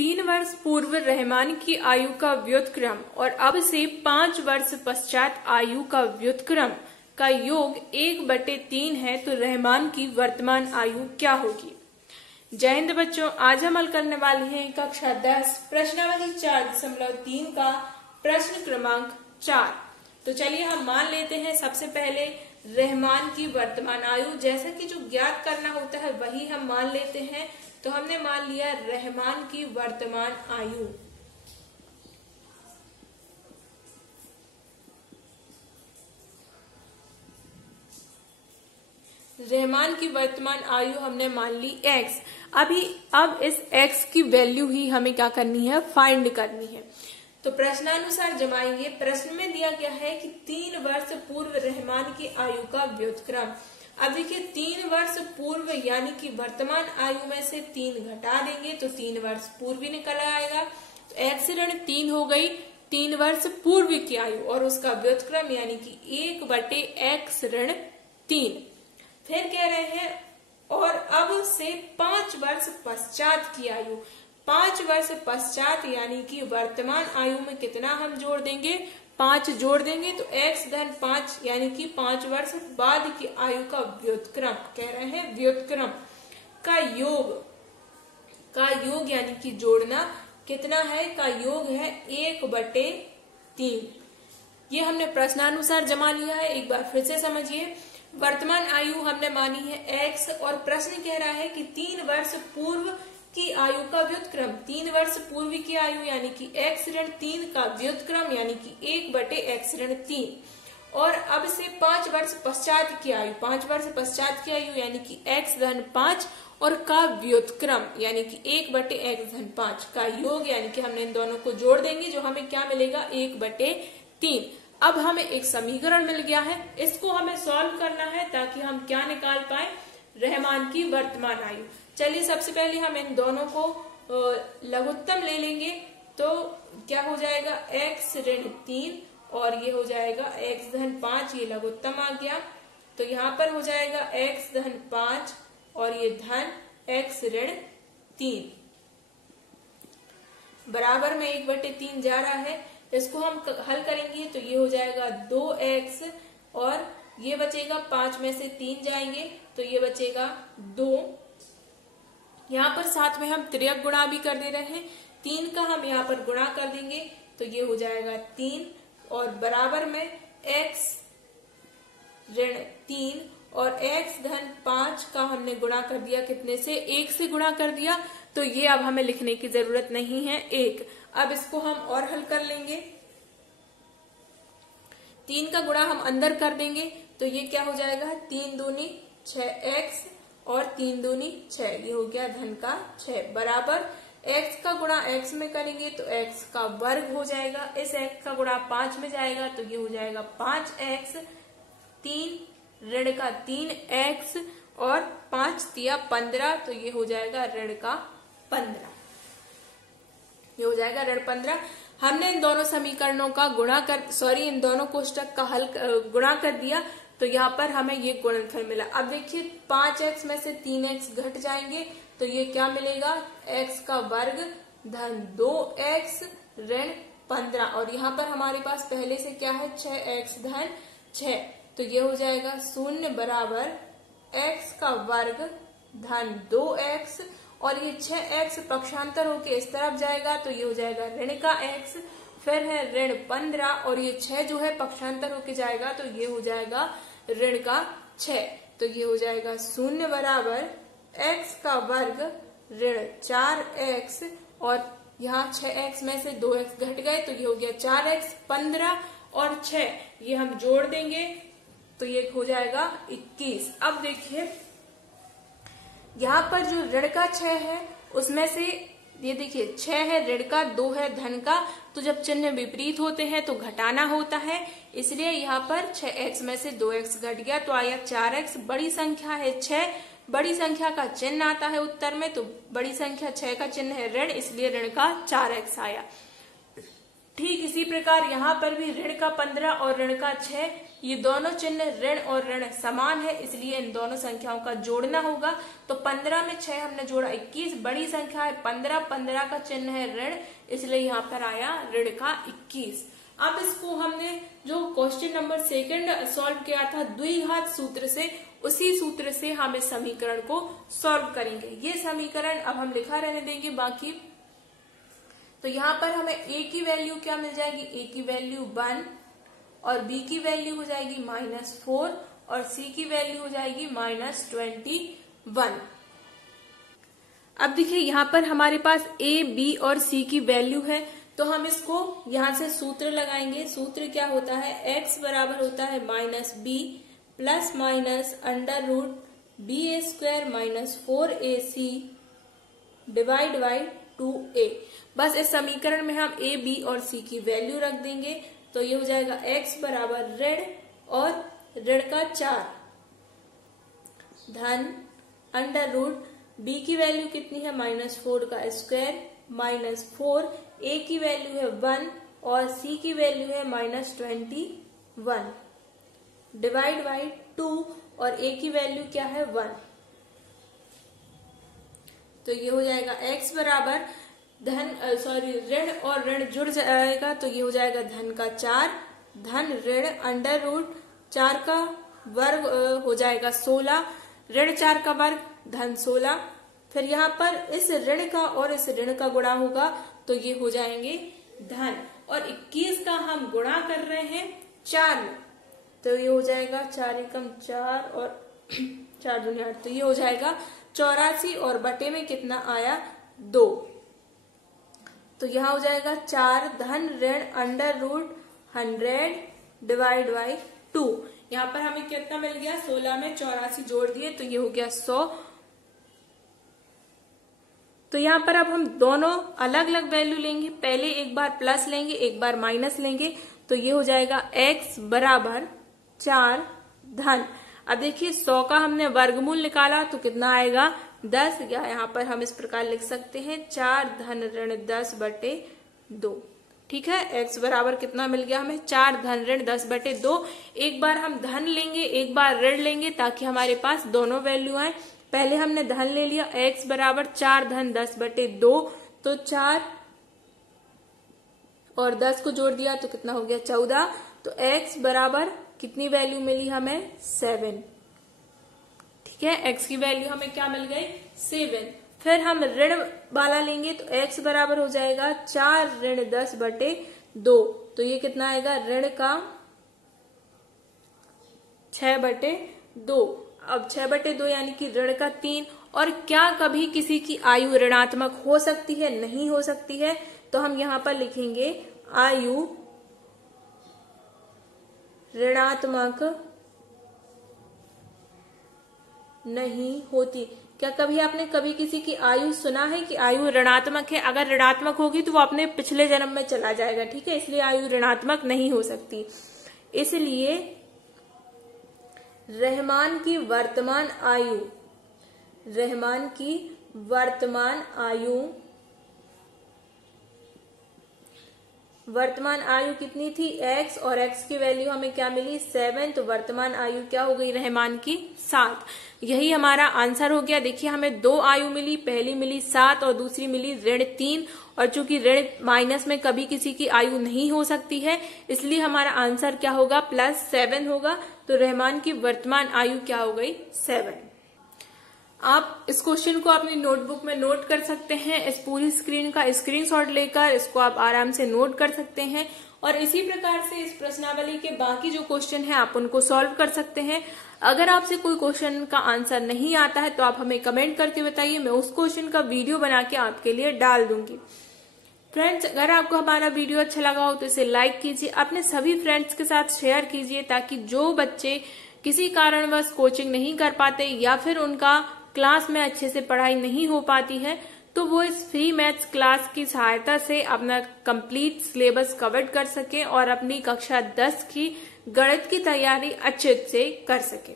3 वर्ष पूर्व रहमान की आयु का व्युत्क्रम और अब से 5 वर्ष पश्चात आयु का व्युत्क्रम का योग 1/3 है तो रहमान की वर्तमान आयु क्या होगी। जय हिंद बच्चों, आज हम हल करने वाले हैं कक्षा 10 प्रश्नावली 4.3 का प्रश्न क्रमांक 4। तो चलिए हम मान लेते हैं सबसे पहले रहमान की वर्तमान आयु, जैसा कि जो ज्ञात करना होता है वही हम मान लेते हैं। तो हमने मान लिया रहमान की वर्तमान आयु। रहमान की वर्तमान आयु हमने मान ली x। अब इस x की वैल्यू ही हमें क्या करनी है, फाइंड करनी है। तो प्रश्नानुसार जमाएंगे। प्रश्न में दिया गया है कि 3 वर्ष पूर्व रहमान की आयु का व्युत्क्रम। अब देखिए 3 वर्ष पूर्व यानी कि वर्तमान आयु में से 3 घटा देंगे तो 3 वर्ष पूर्व निकल आएगा। तो x ऋण 3 हो गई 3 वर्ष पूर्व की आयु और उसका व्युत्क्रम यानी कि 1/x ऋण 3। फिर कह रहे हैं और अब से 5 वर्ष पश्चात की आयु। 5 वर्ष पश्चात यानी कि वर्तमान आयु में कितना हम जोड़ देंगे, 5 जोड़ देंगे तो x धन 5 यानी कि 5 वर्ष बाद की आयु का व्युत्क्रम कह रहे हैं। व्युत्क्रम का योग यानी कि जोड़ना कितना है, का योग है 1/3। ये हमने प्रश्नानुसार जमा लिया है। एक बार फिर से समझिए। वर्तमान आयु हमने मानी है x और प्रश्न कह रहा है कि 3 वर्ष पूर्व की आयु का व्युत्क्रम। 3 वर्ष पूर्व की आयु यानी कि x ऋण 3 का व्युत्क्रम यानी कि 1/x ऋण 3 और अब से 5 वर्ष पश्चात की आयु। 5 वर्ष पश्चात की आयु यानी कि x धन 5 और का व्युत्क्रम यानी कि 1/x धन 5 का योग यानी कि हमने इन दोनों को जोड़ देंगे जो हमें क्या मिलेगा, 1/3। अब हमें एक समीकरण मिल गया है, इसको हमें सॉल्व करना है ताकि हम क्या निकाल पाए, रहमान की वर्तमान आयु। चलिए सबसे पहले हम इन दोनों को लघुत्तम ले लेंगे तो क्या हो जाएगा, x ऋण 3 और ये हो जाएगा x धन 5, ये लघुत्तम आ गया। तो यहाँ पर हो जाएगा x धन 5 और ये धन x ऋण 3 बराबर में 1/3 जा रहा है। इसको हम हल करेंगे तो ये हो जाएगा 2x और ये बचेगा 5 में से 3 जाएंगे तो ये बचेगा 2। यहाँ पर साथ में हम त्रियक गुणा भी कर दे रहे हैं, 3 का हम यहाँ पर गुणा कर देंगे तो ये हो जाएगा 3 और बराबर में x ऋण 3 और x धन 5 का हमने गुणा कर दिया कितने से, 1 से गुणा कर दिया। तो ये अब हमें लिखने की जरूरत नहीं है 1। अब इसको हम और हल कर लेंगे। 3 का गुणा हम अंदर कर देंगे तो ये क्या हो जाएगा, 3 दूनी 6x और 3 दूनी 6, ये हो गया धन का 6 बराबर x का गुणा x में करेंगे तो x का वर्ग हो जाएगा। इस x का गुणा 5 में जाएगा तो ये हो जाएगा 5x 3 ऋण का 3x और 5 तिया 15 तो ये हो जाएगा ऋण का 15, ये हो जाएगा ऋण 15। हमने इन दोनों समीकरणों का इन दोनों कोष्टक का हल गुणा कर दिया तो यहाँ पर हमें ये गुणनफल मिला। अब देखिए 5x में से 3x घट जाएंगे तो ये क्या मिलेगा, x का वर्ग धन 2x ऋण 15 और यहाँ पर हमारे पास पहले से क्या है, 6x धन 6 तो ये हो जाएगा 0 बराबर x का वर्ग धन 2x और ये 6x पक्षांतर होके इस तरफ जाएगा तो ये हो जाएगा ऋण का x, फिर है ऋण 15 और ये 6 जो है पक्षांतर होके जाएगा तो ये हो जाएगा ऋण का 6 तो ये हो जाएगा 0 बराबर x का वर्ग ऋण 4x और यहाँ 6x में से 2x घट गए तो ये हो गया 4x, 15 और 6 ये हम जोड़ देंगे तो ये हो जाएगा 21। अब देखिए यहाँ पर जो ऋण का 6 है उसमें से ये देखिए 6 है ऋण का, 2 है धन का, तो जब चिन्ह विपरीत होते हैं तो घटाना होता है, इसलिए यहाँ पर 6x में से 2x घट गया तो आया 4x। बड़ी संख्या है 6, बड़ी संख्या का चिन्ह आता है उत्तर में तो बड़ी संख्या 6 का चिन्ह है ऋण, इसलिए ऋण का 4x आया। ठीक इसी प्रकार यहाँ पर भी ऋण का 15 और ऋण का 6 ये दोनों चिन्ह ऋण और ऋण समान है, इसलिए इन दोनों संख्याओं का जोड़ना होगा। तो 15 में 6 हमने जोड़ा 21, बड़ी संख्या है 15, 15 का चिन्ह है ऋण, इसलिए यहाँ पर आया ऋण का 21। अब इसको हमने जो क्वेश्चन नंबर 2 सॉल्व किया था द्विघात सूत्र से, उसी सूत्र से हम इस समीकरण को सॉल्व करेंगे। ये समीकरण अब हम लिखा रहने देंगे बाकी। तो यहाँ पर हमें a की वैल्यू क्या मिल जाएगी, a की वैल्यू 1 और b की वैल्यू हो जाएगी -4 और c की वैल्यू हो जाएगी -21। अब देखिए यहाँ पर हमारे पास a, b और c की वैल्यू है, तो हम इसको यहाँ से सूत्र लगाएंगे। सूत्र क्या होता है, x बराबर होता है -b plus minus under root ba² -4ac divide by 2a। बस इस समीकरण में हम a, b और c की वैल्यू रख देंगे। तो ये हो जाएगा x बराबर ऋण और ऋण का 4 धन अंडर रूट b की वैल्यू कितनी है -4 का स्क्वायर -4, a की वैल्यू है 1 और c की वैल्यू है -21 डिवाइड बाई 2 और a की वैल्यू क्या है 1। तो ये हो जाएगा x बराबर ऋण और ऋण जुड़ जाएगा, तो ये हो जाएगा धन का 4 धन ऋण अंडर रूट 4 का वर्ग हो जाएगा 16, ऋण 4 का वर्ग धन 16। फिर यहाँ पर इस ऋण का और इस ऋण का गुणा होगा, तो ये हो जाएंगे धन, और 21 का हम गुणा कर रहे हैं 4 में, तो ये हो जाएगा 4 एकम 4 और 4 दूनी 8, तो ये हो जाएगा 84 और बटे में कितना आया 2। तो यहाँ हो जाएगा 4 धन ऋण अंडर रूट 100 डिवाइड बाई 2। यहाँ पर हमें कितना मिल गया, 16 में 84 जोड़ दिए तो ये हो गया 100। तो यहाँ पर अब हम दोनों अलग अलग वैल्यू लेंगे, पहले एक बार प्लस लेंगे एक बार माइनस लेंगे, तो ये हो जाएगा x बराबर 4 धन, अब देखिए 100 का हमने वर्गमूल निकाला तो कितना आएगा 10, या यहाँ पर हम इस प्रकार लिख सकते हैं 4 धन ऋण 10 बटे 2। ठीक है, x बराबर कितना मिल गया हमें 4 धन ऋण 10 बटे 2। एक बार हम धन लेंगे एक बार ऋण लेंगे ताकि हमारे पास दोनों वैल्यू आए। पहले हमने धन ले लिया, x बराबर 4 धन 10 बटे 2, तो 4 और 10 को जोड़ दिया तो कितना हो गया 14। तो x बराबर कितनी वैल्यू मिली हमें 7। ठीक है, x की वैल्यू हमें क्या मिल गई 7। फिर हम ऋण वाला लेंगे तो x बराबर हो जाएगा 4 ऋण 10 बटे 2, तो ये कितना आएगा ऋण का 6 बटे 2। अब 6 बटे 2 यानी कि ऋण का 3। और क्या कभी किसी की आयु ऋणात्मक हो सकती है? नहीं हो सकती है। तो हम यहाँ पर लिखेंगे आयु ऋणात्मक नहीं होती। क्या कभी आपने कभी किसी की आयु सुना है कि आयु ऋणात्मक है? अगर ऋणात्मक होगी तो वो अपने पिछले जन्म में चला जाएगा। ठीक है, इसलिए आयु ऋणात्मक नहीं हो सकती। इसलिए रहमान की वर्तमान आयु कितनी थी x, और x की वैल्यू हमें क्या मिली 7, तो वर्तमान आयु क्या हो गई रहमान की 7। यही हमारा आंसर हो गया। देखिए हमें 2 आयु मिली, पहली मिली 7 और दूसरी मिली ऋण 3, और चूंकि ऋण माइनस में कभी किसी की आयु नहीं हो सकती है इसलिए हमारा आंसर क्या होगा +7 होगा। तो रहमान की वर्तमान आयु क्या हो गई 7। आप इस क्वेश्चन को अपनी नोटबुक में नोट कर सकते हैं। इस पूरी स्क्रीन का स्क्रीनशॉट लेकर इसको आप आराम से नोट कर सकते हैं, और इसी प्रकार से इस प्रश्नावली के बाकी जो क्वेश्चन हैं आप उनको सॉल्व कर सकते हैं। अगर आपसे कोई क्वेश्चन का आंसर नहीं आता है तो आप हमें कमेंट करके बताइए, मैं उस क्वेश्चन का वीडियो बना के आपके लिए डाल दूंगी। फ्रेंड्स, अगर आपको हमारा वीडियो अच्छा लगा हो तो इसे लाइक कीजिए, अपने सभी फ्रेंड्स के साथ शेयर कीजिए, ताकि जो बच्चे किसी कारणवश कोचिंग नहीं कर पाते या फिर उनका क्लास में अच्छे से पढ़ाई नहीं हो पाती है तो वो इस फ्री मैथ्स क्लास की सहायता से अपना कंप्लीट सिलेबस कवर कर सके और अपनी कक्षा 10 की गणित की तैयारी अच्छे से कर सके।